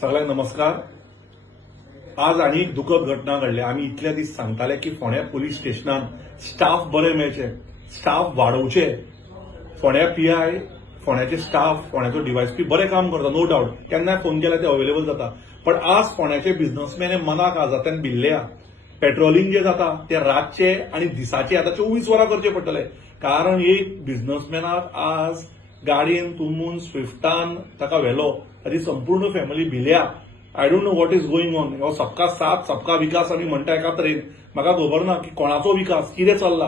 सगळ्यांक नमस्कार। आज आनी एक दुखद घटना घडली। आमी इतले दीस सांगताले की फोंड्या पुलीस स्टेशनान स्टाफ बरे मेळचे, स्टाफ वाडोवचे। फोंड्या पीआय, फोंड्याचे स्टाफ, फोंड्याचो डीवायएसपी बरे काम करता, नो डाउट। केन्नाय फोन केल्यार ते अवेलेबल जाता। पण आज फोंड्याचे बिझनेसमॅन हे मनाक आजात्यान भिल्ल्या। पेट्रोलिंग जे जाता ते रातचे आणि दिसाचे आता 24 वरां करचे पडटले। कारण एक बिझनेसमॅनाक आज गाडयेन तुंबून स्विफ्टान ताका व्हेलो, ताची संपूर्ण फॅमिली भिल्या। I don't know what is going on. हो सबका साथ सबका विकास आमी म्हणटा एका तरेन, म्हाका खबर ना की कोणाचो विकास कितें चल्ला।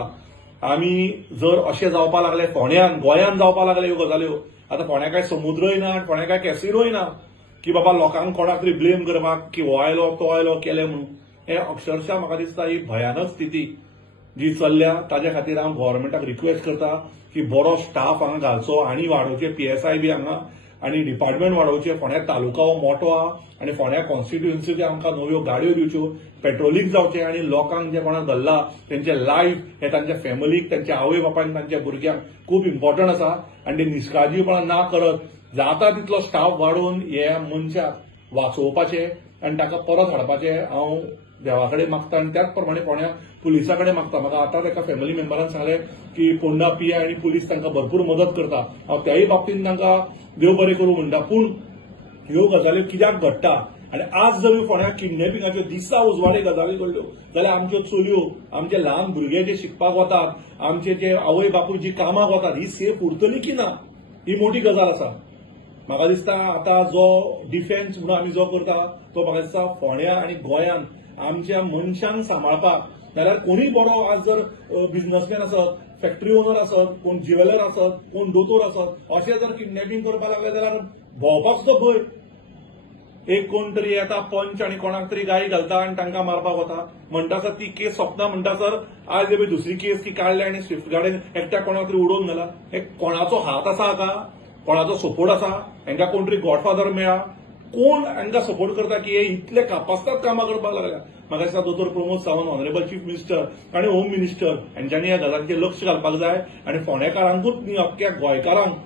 आमी जर अशें जावपा लागले फोंड्यान, गोंयान जावपा लागले ह्यो गजाल्यो, आता फोंड्या काय समुद्रय ना, फोंड्या काय कॅसिनोय ना की बाबा लोकांक कोणाक तरी ब्लेम करपाक की हो आयलो तो आयलो केले म्हणून। हे अक्षरशः म्हाका दिसता ही भयानक स्थिती जी चल्ल्या। ताजे खातीर हांव गव्हर्नमेंटाक रिक्वेस्ट करता की बरो स्टाफ हांगा घालचो, आनी वाडोवचे, पीएसआय बी हांगा आनी डिपार्टमेंट वाडोवचे। फोंड्या तालुका हो मोठो आहा आनी फोंड्या कॉन्स्टिट्युएन्सीचे आमकां नव्यो गाडयो दिवच्यो, पेट्रोलिंग जावचें आनी लोकांक जे कोणाक धरला तेंचे लायफ हे तांच्या फॅमिलीक, तांच्या आवय बापायक, तांच्या भुरग्यांक खूब इम्पॉर्टंट आसा। आनी ते निश्काळजीपणां ना करत जाता तितलो स्टाफ वाडोवन ह्या मनशाक वाचोवपाचे आनी ताका परत हाडपाचे हांव देवा कडेन मागता। आनी त्याच प्रमाणे फोंड्या पुलिसा कडेन मागता। म्हाका आतांच एका फॅमिली मेंबरान सांगलें की फोंडा पीआय आनी पुलीस तांकां भरपूर मदत करता। हांव त्याय बाबतींत तांकां देव बरें करूं म्हणटा। पूण ह्यो गजाल्यो कित्याक घडटा आनी आज जर फोंड्या किडनॅपिंगाच्यो दिसा उजवाडे गजाली घडल्यो जाल्यार आमच्यो चलयो, आमचे ल्हान भुरगे जे शिकपाक वतात, आमचे जे आवय बापूय जी कामाक वतात, ही सेफ उरतली की ना, ही मोठी गजाल आसा। म्हाका दिसता आता जो डिफेन्स म्हणून आमी जो करता तो म्हाका दिसता फोंड्या आनी गोंयान आमच्या मनशांक सांबाळपाक, जाल्यार कोणीय बरो आज जर बिझनेसमॅन आसत, फॅक्टरी ओनर आसत, कोण ज्युवेलर आसत, कोण दोतोर आसत, अशें जर किडनॅपिंग करपाक लागले जाल्यार भोंवपाक सुद्दां भंय। एक कोण तरी येता पंच आनी कोणाक तरी गाळी घालता आनी तांकां मारपाक वता। म्हणटा सर ती केस सोंपना, म्हणटा सर आज एबय दुसरी केस की काडल्या आनी स्विफ्ट गाडयेन एकट्याक कोणाक तरी उडोवन घाला। हे कोणाचो हात आसा हाका? कोणाचो सपोर्ट आसा? हांकां कोण तरी गॉडफादर मेळ्ळा? कोण हांकां सपोर्ट करता की हे इतले कापास्ताद कामां करपाक लागल्या? म्हाका दिसता दोतोर Pramod Sawant, honourable chief minister आनी होम मिनिस्टर हांच्यांनी ह्या गजालीचेर लक्ष घालपाक जाय आनी फोंडेकारांकूच न्ही अख्ख्या गोंयकारांक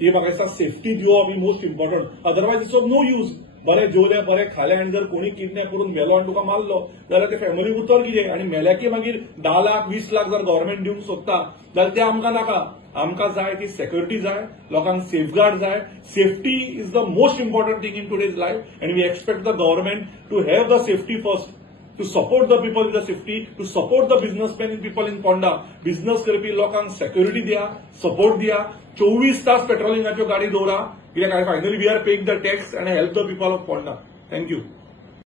ही म्हाका दिसता सेफ्टी दिवप ही most important. Otherwise it's of no use. बरें जेवले, बरें खालें आनी जर कोणी किडनॅप करून मेलो आनी तुका मारलो जाल्यार ते फॅमिली उतर कितें? आनी मेल्याकी मागीर 10 लाख 20 लाख जर गव्हर्नमेंट दिवंक सोदता जाल्यार ते आमकां नाका। आमकां जाय ती सेक्युरिटी जाय, लोकांक सेफगार्ड जाय। Safety is the most important thing in today's life and we expect the government to have the safety first, to support the people with the safety, to support the businessmen and people in Fonda. Business करपी लोकांक security दिया, support दिया, 24 तास पेट्रोलिंगाच्यो गाडी दवरा, कित्याक finally we are paying the tax and help the people of Fonda. Thank you.